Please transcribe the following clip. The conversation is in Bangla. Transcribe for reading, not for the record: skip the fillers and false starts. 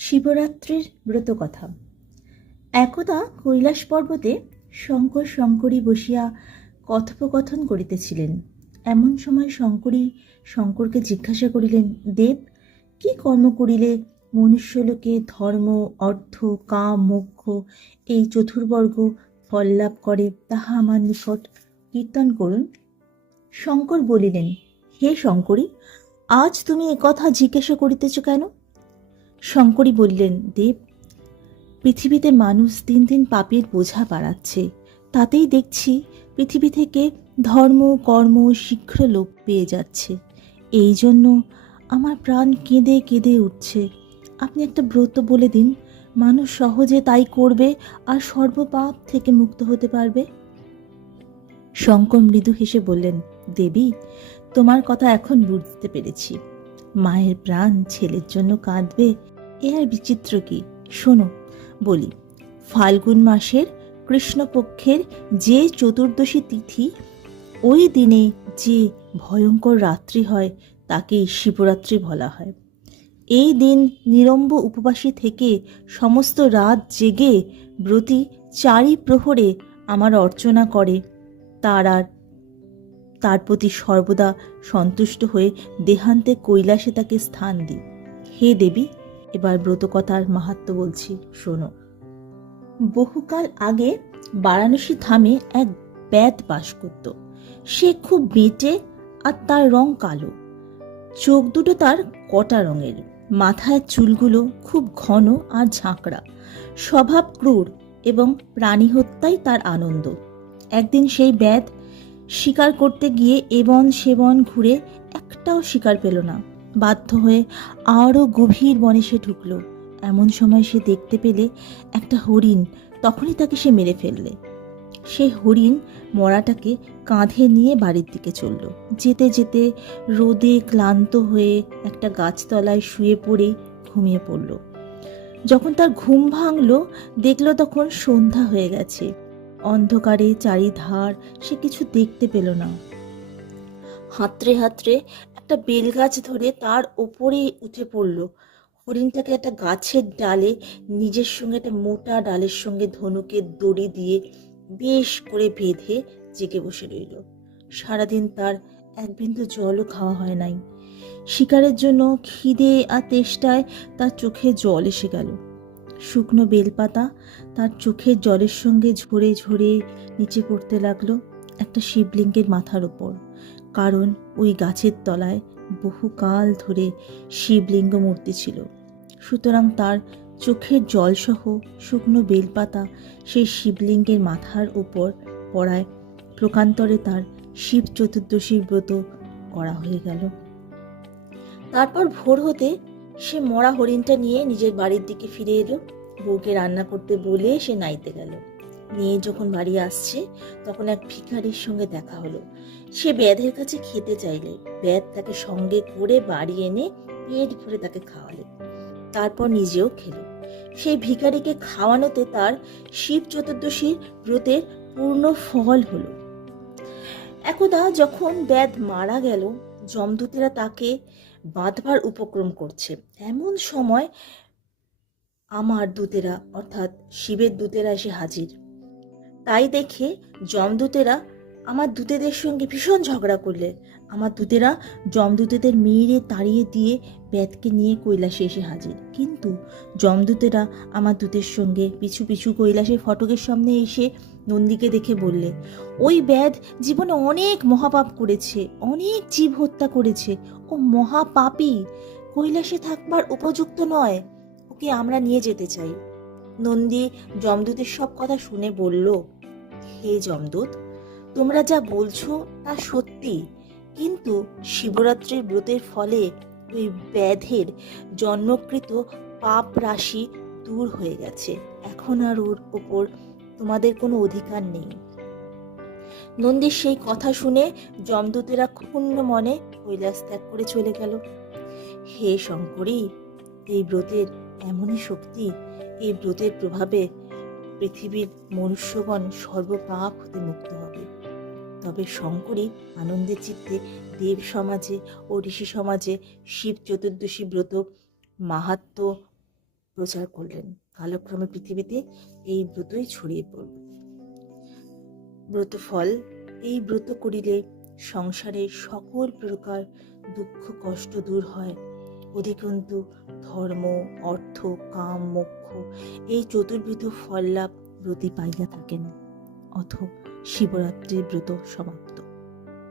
শিবরাত্রির ব্রতকথা। একদা কৈলাস পর্বতে শঙ্কর শঙ্করী বসিয়া কথোপকথন করিতেছিলেন। এমন সময় শঙ্করী শঙ্করকে জিজ্ঞাসা করিলেন, দেব, কি কর্ম করিলে মনুষ্যলোকে ধর্ম, অর্থ, কাম, মোক্ষ এই চতুর্বর্গ ফল লাভ করে, তাহা আমার নিকট কীর্তন করুন। শঙ্কর বলিলেন, হে শঙ্করী, আজ তুমি একথা জিজ্ঞাসা করিতেছ কেন? শঙ্করী বললেন, দেব, পৃথিবীতে মানুষ দিন দিন পাপের বোঝা বাড়াচ্ছে, তাতেই দেখছি পৃথিবী থেকে ধর্ম, কর্ম শীঘ্র লোপ পেয়ে যাচ্ছে। এই জন্য আমার প্রাণ কেঁদে কেঁদে উঠছে। আপনি একটা ব্রত বলে দিন, মানুষ সহজে তাই করবে আর সর্বপাপ থেকে মুক্ত হতে পারবে। শঙ্কর মৃদু হেসে বললেন, দেবী, তোমার কথা এখন বুঝতে পেরেছি। মায়ের প্রাণ ছেলের জন্য কাঁদবে, এ আর বিচিত্র কি? শোনো বলি, ফাল্গুন মাসের কৃষ্ণপক্ষের যে চতুর্দশী তিথি, ওই দিনে যে ভয়ঙ্কর রাত্রি হয় তাকেই শিবরাত্রি বলা হয়। এই দিন নিরম্ব উপবাসী থেকে সমস্ত রাত জেগে ব্রতী চারি প্রহরে আমার অর্চনা করে, তার প্রতি সর্বদা সন্তুষ্ট হয়ে দেহান্তে কৈলাসে তাকে স্থান দিই। হে দেবী, এবার ব্রতকথার মাহাত্ম্য বলছি, শোনো। বহুকাল আগে বারাণসী ধামে এক ব্যাধ বাস করত। সে খুব বেঁটে আর তার রং কালো। চোখ দুটো তার কটা রঙের, মাথায় চুলগুলো খুব ঘন আর ঝাঁকড়া, স্বভাব ক্রূর এবং প্রাণী হত্যাই তার আনন্দ। একদিন সেই ব্যাধ শিকার করতে গিয়ে এবন সেবন ঘুরে একটাও শিকার পেল না। বাধ্য হয়ে আরও গভীর বনে সে ঢুকল। এমন সময় সে দেখতে পেলে একটা হরিণ। তখনই তাকে সে মেরে ফেললে। সে হরিণ মরাটাকে কাঁধে নিয়ে বাড়ির দিকে চলল। যেতে যেতে রোদে ক্লান্ত হয়ে একটা গাছতলায় শুয়ে পড়ে ঘুমিয়ে পড়ল। যখন তার ঘুম ভাঙল, দেখল তখন সন্ধ্যা হয়ে গেছে। অন্ধকারে চারিধার সে কিছু দেখতে পেল না। হাতড়ে হাতড়ে একটা বেলগাছ ধরে তার ওপরে উঠে পড়ল। হরিণটাকে একটা গাছের ডালে, নিজের সঙ্গে একটা মোটা ডালের সঙ্গে ধনুকের দড়ি দিয়ে বেশ করে বেঁধে জেগে বসে রইল। সারাদিন তার এক বিন্দু জলও খাওয়া হয় নাই। শিকারের জন্য খিদে আর তেষ্টায় তার চোখে জল এসে গেল। শুকনো বেলপাতা তার চোখের জলের সঙ্গে ঝরে ঝরে নিচে পড়তে লাগলো একটা শিবলিঙ্গের মাথার ওপর। কারণ ওই গাছের তলায় বহুকাল ধরে শিবলিঙ্গ মূর্তি ছিল। সুতরাং তার চোখের জলসহ শুকনো বেলপাতা সেই শিবলিঙ্গের মাথার উপর পড়ায় প্রকান্তরে তার শিব চতুর্দশীর ব্রত করা হয়ে গেল। তারপর ভোর হতে সে মরা হরিণটা নিয়ে নিজের বাড়ির দিকে ফিরে এলো। বউকে রান্না করতে বলে সে নাইতে গেল। নিয়ে যখন বাড়ি আসছে, তখন এক ভিখারির সঙ্গে দেখা হলো। সে ব্যাধের কাছে খেতে চাইলে ব্যাধ তাকে সঙ্গে করে বাড়ি এনে পেট ভরে তাকে খাওয়ালে। তারপর নিজেও খেলো। সেই ভিখারিকে খাওয়ানোতে তার শিব চতুর্দশীর ব্রতের পূর্ণ ফল হলো। একদা যখন ব্যাধ মারা গেল, যমদূতেরা তাকে বাঁধবার উপক্রম করছে। এমন সময় আমার দূতেরা অর্থাৎ শিবের দূতেরা এসে হাজির। তাই দেখে যমদূতেরা আমার দূতেদের সঙ্গে ভীষণ ঝগড়া করলে। আমার দূতেরা যমদূতেদের মেরে তাড়িয়ে দিয়ে ব্যাধকে নিয়ে কৈলাসে এসে হাজির। কিন্তু যমদূতেরা আমার দূতের সঙ্গে পিছু পিছু কৈলাসের ফটকের সামনে এসে নন্দীকে দেখে বললে, ওই ব্যাধ জীবনে অনেক মহাপাপ করেছে, অনেক জীব হত্যা করেছে, ও মহাপাপী, কৈলাসে থাকবার উপযুক্ত নয়, ওকে আমরা নিয়ে যেতে চাই। নন্দী যমদূতের সব কথা শুনে বলল, হে যমদূত, তোমরা যা বলছো তা সত্যি, কিন্তু শিবরাত্রির ব্রতের ফলে ওই ব্যাধের জন্মকৃত পাপ রাশি দূর হয়ে গেছে। এখন আর ওর ওপর তোমাদের কোনো অধিকার নেই। নন্দীর সেই কথা শুনে যমদূতেরা ক্ষুণ্ণ মনে কৈলাস ত্যাগ করে চলে গেল। হে শঙ্করী, এই ব্রতের এমনই শক্তি, এই ব্রতের প্রভাবে পৃথিবীর মনুষ্যগণ সর্বপাপ হতে মুক্ত হবে। তবে শঙ্করী আনন্দের চিত্তে দেব সমাজে ও ঋষি সমাজে শিব চতুর্দশী ব্রত মাহাত্ম্য প্রচার করলেন। কালক্রমে পৃথিবীতে এই ব্রতই ছড়িয়ে পড়ল। ব্রত ফল: এই ব্রত করিলে সংসারের সকল প্রকার দুঃখ কষ্ট দূর হয়। অধিকন্তু ধর্ম, অর্থ, কাম, মোক্ষ এই চতুর্বিধ ফল লাভ ব্রতী পাইয়া থাকেন। অথ শিবরাত্রির ব্রত সমাপ্ত।